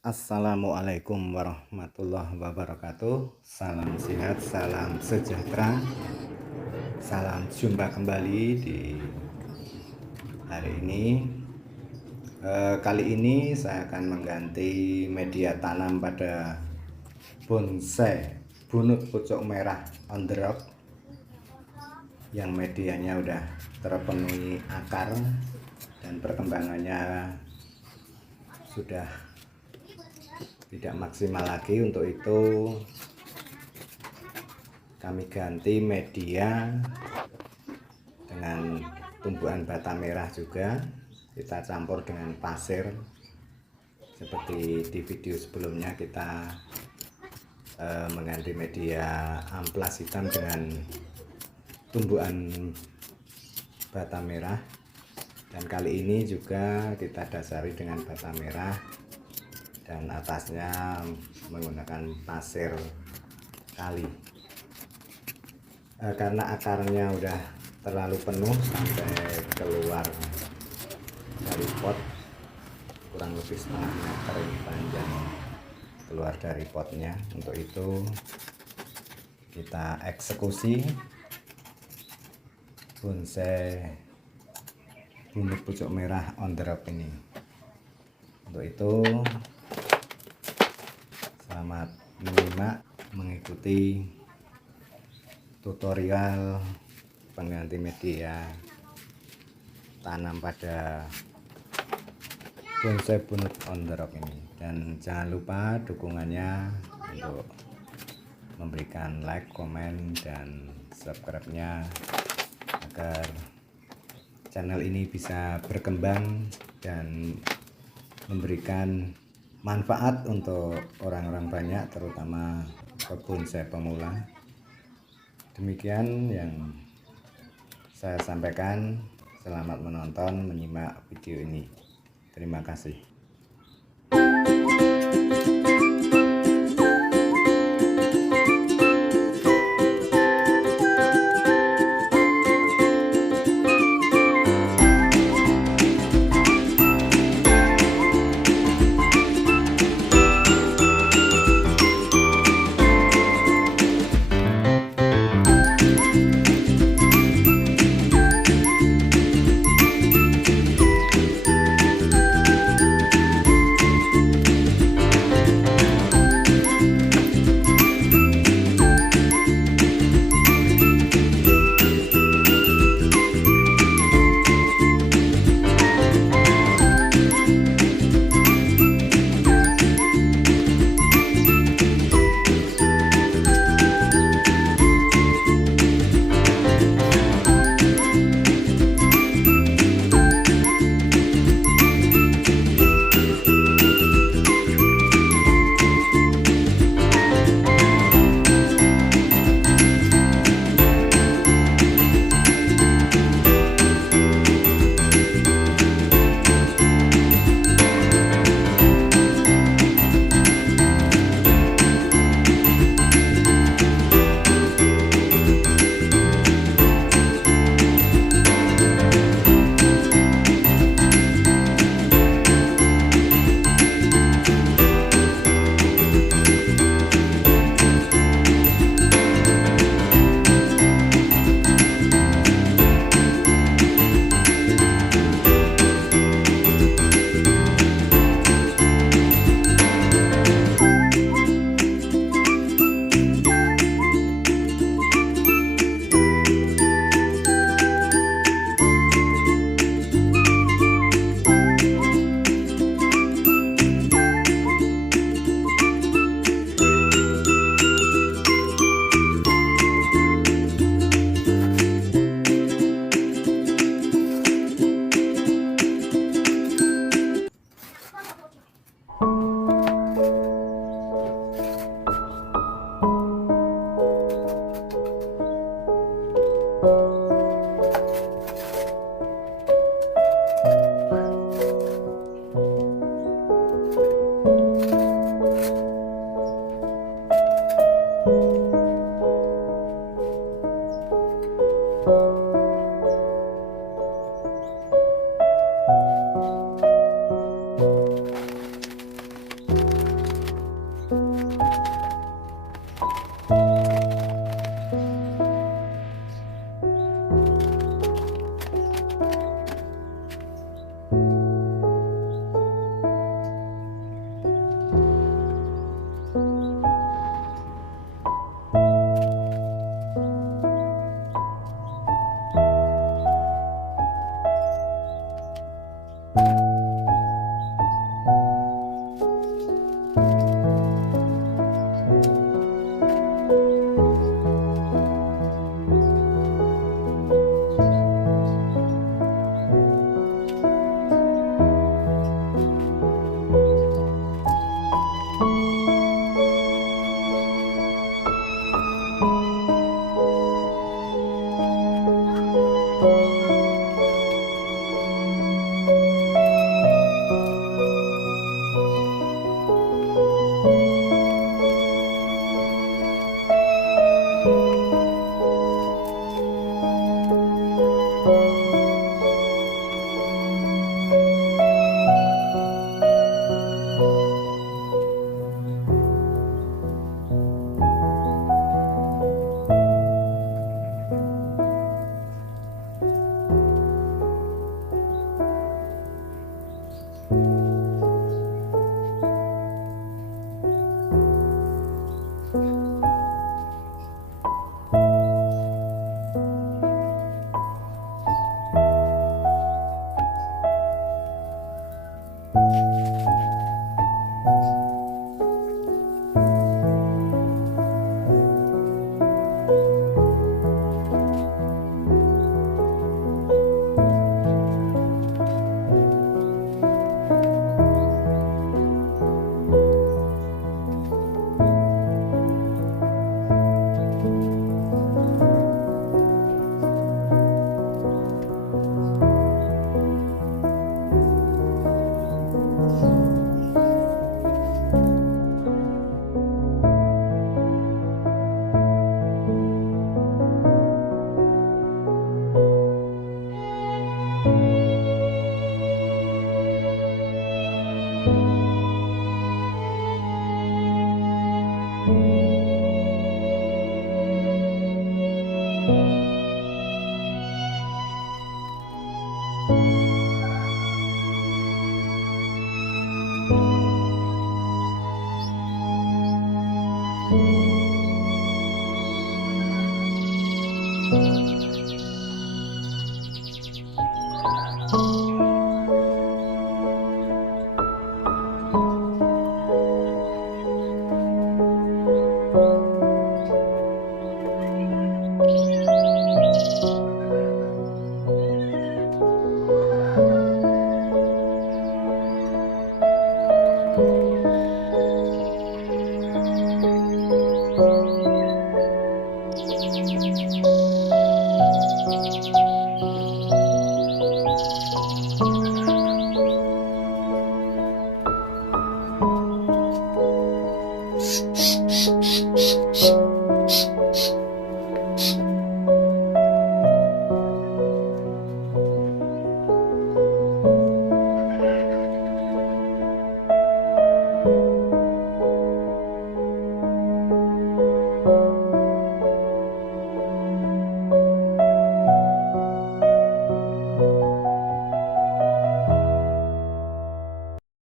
Assalamualaikum warahmatullahi wabarakatuh. Salam sehat, salam sejahtera. Salam jumpa kembali di hari ini. Kali ini saya akan mengganti media tanam pada bonsai bunut pucuk merah on the rock yang medianya udah terpenuhi akar dan perkembangannya sudah tidak maksimal lagi. Untuk itu kami ganti media dengan tumbuhan bata merah juga, kita campur dengan pasir seperti di video sebelumnya. Kita mengganti media amplas hitam dengan tumbuhan bata merah, dan kali ini juga kita dasari dengan bata merah dan atasnya menggunakan pasir kali. Karena akarnya udah terlalu penuh sampai keluar dari pot, kurang lebih setengah meter ini panjang keluar dari potnya. Untuk itu kita eksekusi bonsai bunut pucuk merah on the rock ini. Untuk itu selamat menyimak, mengikuti tutorial pengganti media tanam pada bonsai bunut on the rock ini. Dan jangan lupa dukungannya untuk memberikan like, komen, dan subscribe-nya agar channel ini bisa berkembang dan memberikan manfaat untuk orang-orang banyak, terutama pebonsai pemula. Demikian yang saya sampaikan. Selamat menonton, menyimak video ini. Terima kasih. kasih.